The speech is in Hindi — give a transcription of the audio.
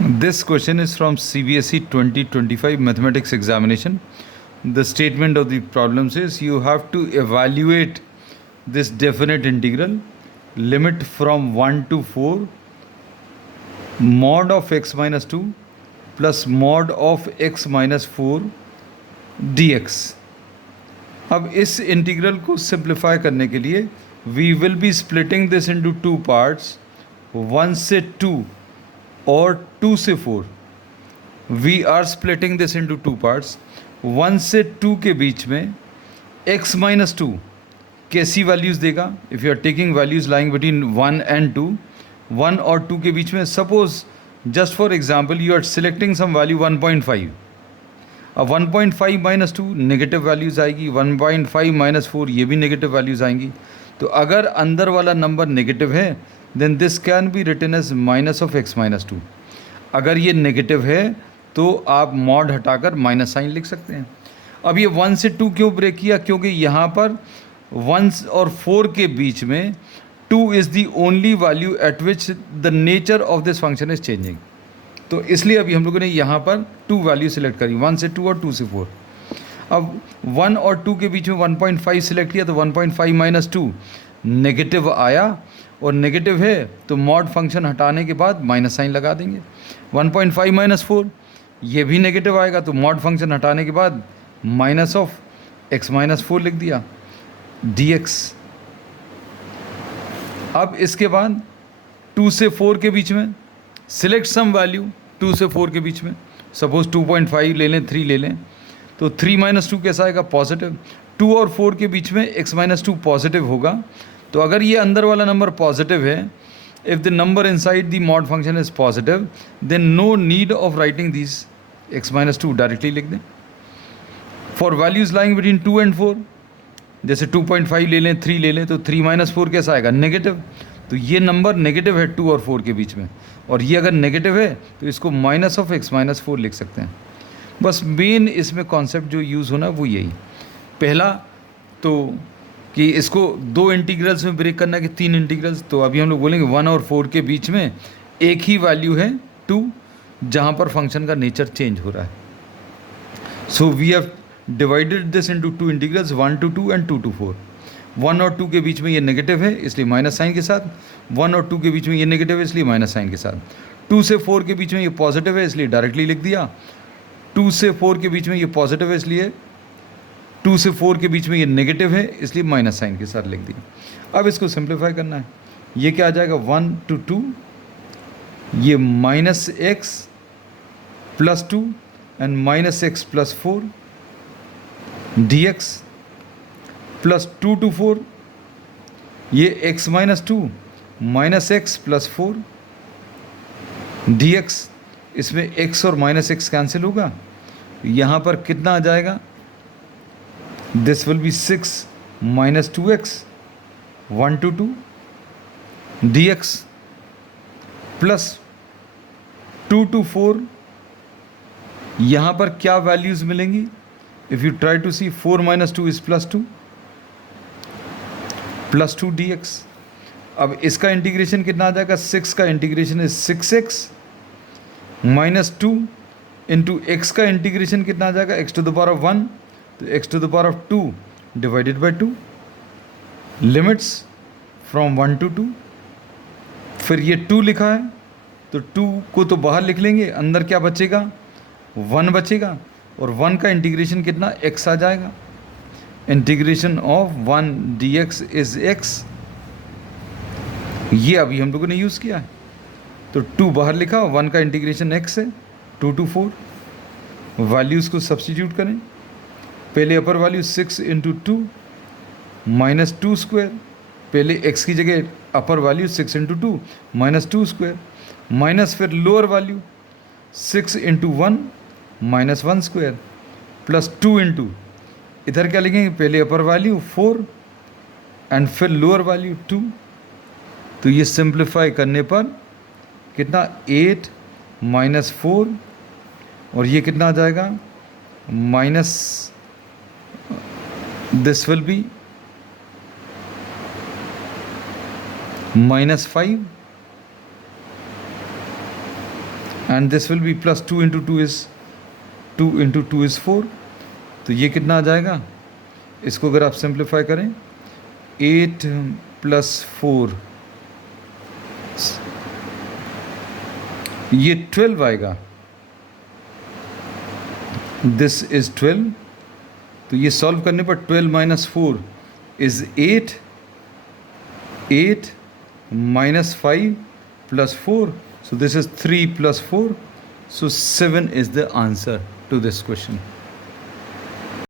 This question is from CBSE 2025 mathematics examination. The statement of the problem says you have to evaluate this definite integral limit from 1 to 4 mod of x minus 2 plus mod of x minus 4 dx. अब इस इंटीग्रल को सिंप्लीफाई करने के लिए we will be splitting this into two parts, 1 से 2 और 2 से 4. We are splitting this into two parts. 1 से 2 के बीच में x माइनस 2 कैसी वैल्यूज़ देगा? If you are taking values lying between 1 and 2, 1 और 2 के बीच में suppose just for example you are selecting some value 1.5. अब 1.5 माइनस 2 नेगेटिव वैल्यूज़ आएगी, 1.5 माइनस 4 ये भी नेगेटिव वैल्यूज़ आएंगी. तो अगर अंदर वाला नंबर नेगेटिव है then this can be written as minus of x minus 2. अगर ये नेगेटिव है तो आप मॉड हटाकर माइनस साइन लिख सकते हैं. अब ये 1 से 2 क्यों ब्रेक किया? क्योंकि यहाँ पर 1 और 4 के बीच में 2 is the only value eight which the nature of this function is changing. तो इसलिए अभी हम लोगों ने यहाँ पर 2 वैल्यू सिलेक्ट करी, 1 से 2 और 2 से 4. अब 1 और 2 के बीच में 1.5 सिलेक्ट किया तो 1.5 माइनस 2 नेगेटिव आया, और नेगेटिव है तो मॉड फंक्शन हटाने के बाद माइनस साइन लगा देंगे. 1.5 माइनस 4 ये भी नेगेटिव आएगा तो मॉड फंक्शन हटाने के बाद माइनस ऑफ x माइनस 4 लिख दिया dx. अब इसके बाद 2 से 4 के बीच में सिलेक्ट सम वैल्यू, 2 से 4 के बीच में सपोज 2.5 ले लें, 3 ले लें, तो 3 माइनस 2 कैसा आएगा? पॉजिटिव. 2 और 4 के बीच में x माइनस 2 पॉजिटिव होगा. तो अगर ये अंदर वाला नंबर पॉजिटिव है, if the number inside the mod function is positive then no need of writing this x minus 2, directly लिख दें. For values lying between 2 and 4 जैसे 2.5 ले लें, 3 ले लें, तो 3 माइनस 4 कैसा आएगा? नेगेटिव. तो ये नंबर नेगेटिव है 2 और 4 के बीच में, और ये अगर नेगेटिव है तो इसको माइनस ऑफ x माइनस 4 लिख सकते हैं. बस मेन इसमें कॉन्सेप्ट जो यूज़ होना वो यही. पहला तो कि इसको 2 इंटीग्रल्स में ब्रेक करना है कि 3 इंटीग्रल्स. तो अभी हम लोग बोलेंगे 1 और 4 के बीच में एक ही वैल्यू है 2, जहाँ पर फंक्शन का नेचर चेंज हो रहा है. So we have divided this into 2 integrals, 1 to 2 and 2 to 4. 1 और 2 के बीच में ये नेगेटिव है इसलिए माइनस साइन के साथ, 1 और 2 के बीच में ये नेगेटिव है इसलिए माइनस साइन के साथ. 2 से 4 के बीच में ये पॉजिटिव है इसलिए डायरेक्टली लिख दिया. 2 से 4 के बीच में ये पॉजिटिव है इसलिए, 2 से 4 के बीच में ये नेगेटिव है इसलिए माइनस साइन के साथ लिख दिया. अब इसको सिंप्लीफाई करना है. ये क्या आ जाएगा? 1 to 2 ये minus x plus 2 and minus x plus 4 dx plus 2 to 4 ये x minus 2 minus x plus 4 dx. इसमें x और माइनस एक्स कैंसिल होगा, यहाँ पर कितना आ जाएगा? This will be 6 minus 2x 1 to 2 dx plus 2 to 4. यहाँ पर क्या वैल्यूज़ मिलेंगी? If you try to see 4 minus 2 is plus 2 dx. अब इसका इंटीग्रेशन कितना आ जाएगा? 6 का integration is 6x minus 2 into x का इंटीग्रेशन कितना आ जाएगा? x to the power of 1, तो x to the power of 2 divided by 2. Limits from 1 to 2. फिर ये 2 लिखा है तो 2 को तो बाहर लिख लेंगे, अंदर क्या बचेगा? 1 बचेगा, और 1 का इंटीग्रेशन कितना? x आ जाएगा. Integration of 1 dx is x. ये अभी हम लोगों ने यूज़ किया है. तो 2 बाहर लिखा, 1 का इंटीग्रेशन x है, 2 to 4. वैल्यूज़ को सब्स्टिट्यूट करें. पहले upper value 6 into 2 minus 2 square. पहले x की जगह upper value 6 into 2 minus 2 square, minus फिर lower value 6 into 1 minus 1 square plus 2 into, इधर क्या लिखेंगे? पहले अपर वैल्यू 4 एंड फिर लोअर वैल्यू 2. तो ये सिंप्लीफाई करने पर कितना? 8 माइनस 4, और ये कितना आ जाएगा? Minus, this will B minus 5 and this will B plus 2 into two is 4. तो ये कितना आ जाएगा, इसको अगर आप सिंप्लीफाई करें 8 प्लस 4 ये 12 आएगा. This is 12. तो ये सॉल्व करने पर 12 minus 4 is 8. 8 minus 5 plus 4. So this is 3 plus 4. So 7 is the answer to this question.